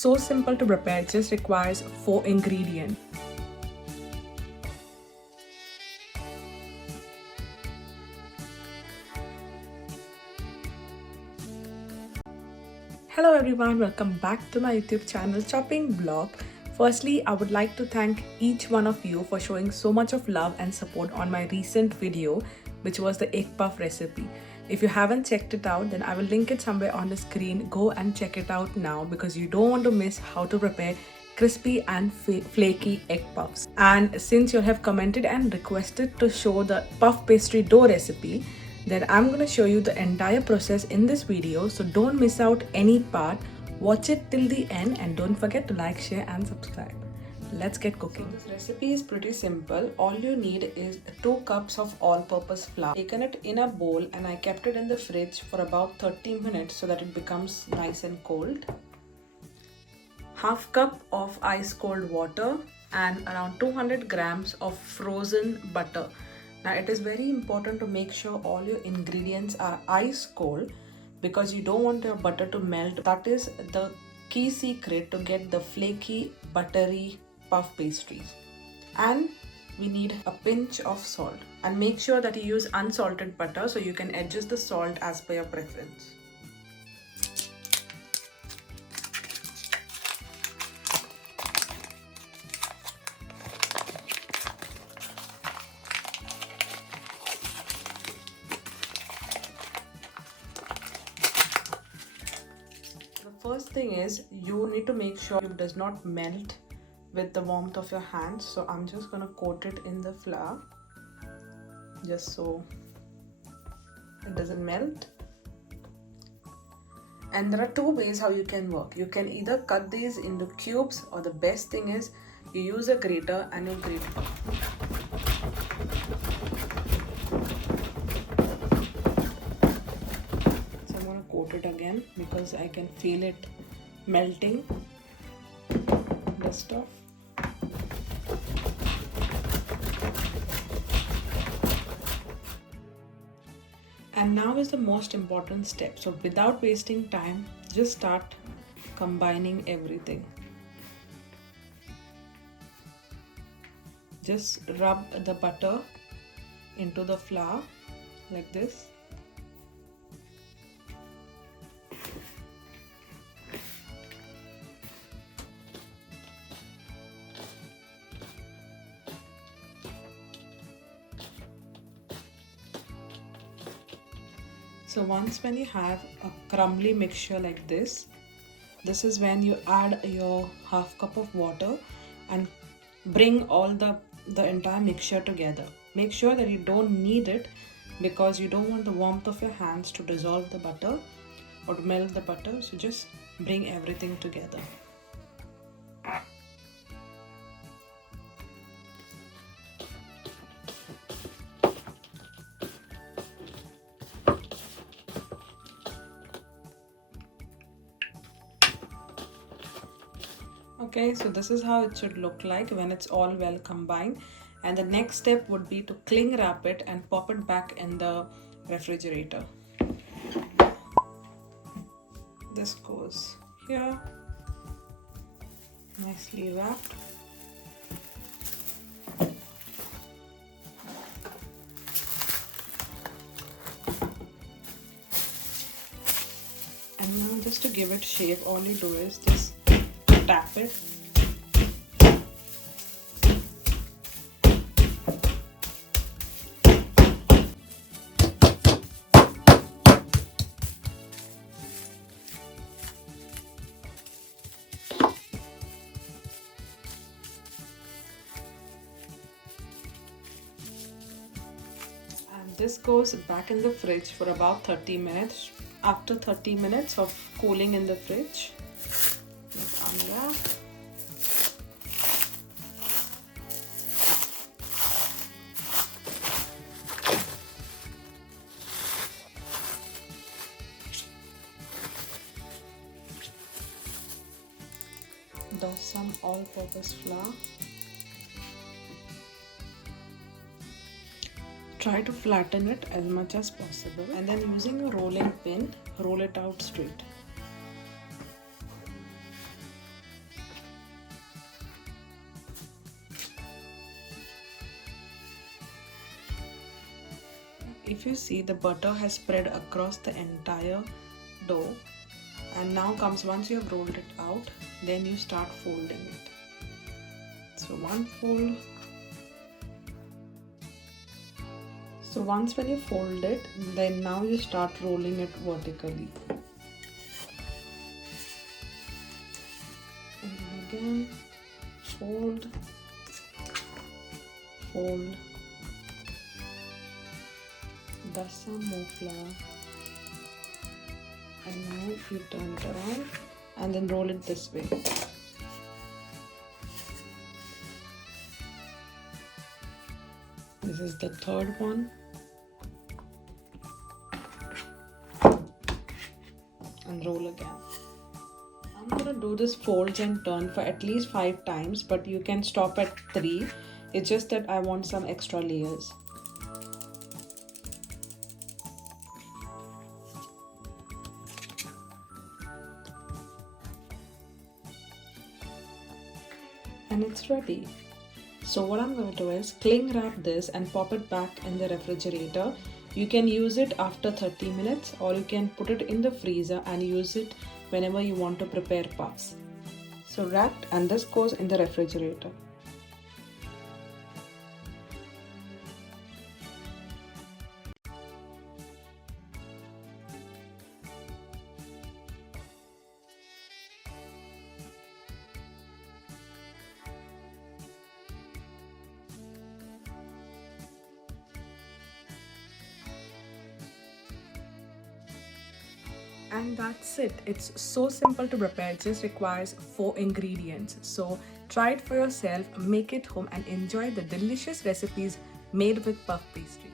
so simple to prepare, it just requires 4 ingredients. Hello everyone, welcome back to my YouTube channel Chopping Block. Firstly, I would like to thank each one of you for showing so much of love and support on my recent video, which was the egg puff recipe. If you haven't checked it out, then I will link it somewhere on the screen. Go and check it out now because you don't want to miss how to prepare crispy and flaky egg puffs. And since you have commented and requested to show the puff pastry dough recipe, then I'm going to show you the entire process in this video, so don't miss out any part. Watch it till the end and don't forget to like, share and subscribe. Let's get cooking. So this recipe is pretty simple. All you need is 2 cups of all-purpose flour. Taken it in a bowl and I kept it in the fridge for about 30 minutes so that it becomes nice and cold. Half cup of ice cold water and around 200 grams of frozen butter. Now it is very important to make sure all your ingredients are ice cold because you don't want your butter to melt. That is the key secret to get the flaky, buttery puff pastries. And we need a pinch of salt. And make sure that you use unsalted butter so you can adjust the salt as per your preference. First thing is you need to make sure it does not melt with the warmth of your hands. So I'm just going to coat it in the flour just so it doesn't melt. And there are 2 ways how you can work. You can either cut these into cubes, or the best thing is you use a grater and you grate it. Coat it again because I can feel it melting the stuff. And now is the most important step. So without wasting time, just start combining everything. Just rub the butter into the flour like this. So once when you have a crumbly mixture like this is when you add your half cup of water and bring all the entire mixture together. Make sure that you don't knead it because you don't want the warmth of your hands to dissolve the butter or to melt the butter. So just bring everything together. Okay, so this is how it should look like when it's all well combined. And the next step would be to cling wrap it and pop it back in the refrigerator. This goes here, nicely wrapped. And now just to give it shape, all you do is just tap it. And this goes back in the fridge for about 30 minutes. After 30 minutes of cooling in the fridge, let's unwrap. Douse some all-purpose flour. Try to flatten it as much as possible and then using a rolling pin, roll it out straight. if you see, the butter has spread across the entire dough, and now comes once you have rolled it out, then you start folding it. So one fold. So once when you fold it, then now you start rolling it vertically. And then again, fold, fold, dust some more flour, and now you turn it around and then roll it this way. This is the third one. And roll again. I'm gonna do this folds and turn for at least 5 times, but you can stop at 3. It's just that I want some extra layers. And it's ready. So what I'm going to do is cling wrap this and pop it back in the refrigerator. You can use it after 30 minutes, or you can put it in the freezer and use it whenever you want to prepare puffs. So wrapped, and this goes in the refrigerator. And that's it. It's so simple to prepare. It just requires 4 ingredients. So try it for yourself, make it home, and enjoy the delicious recipes made with puff pastry.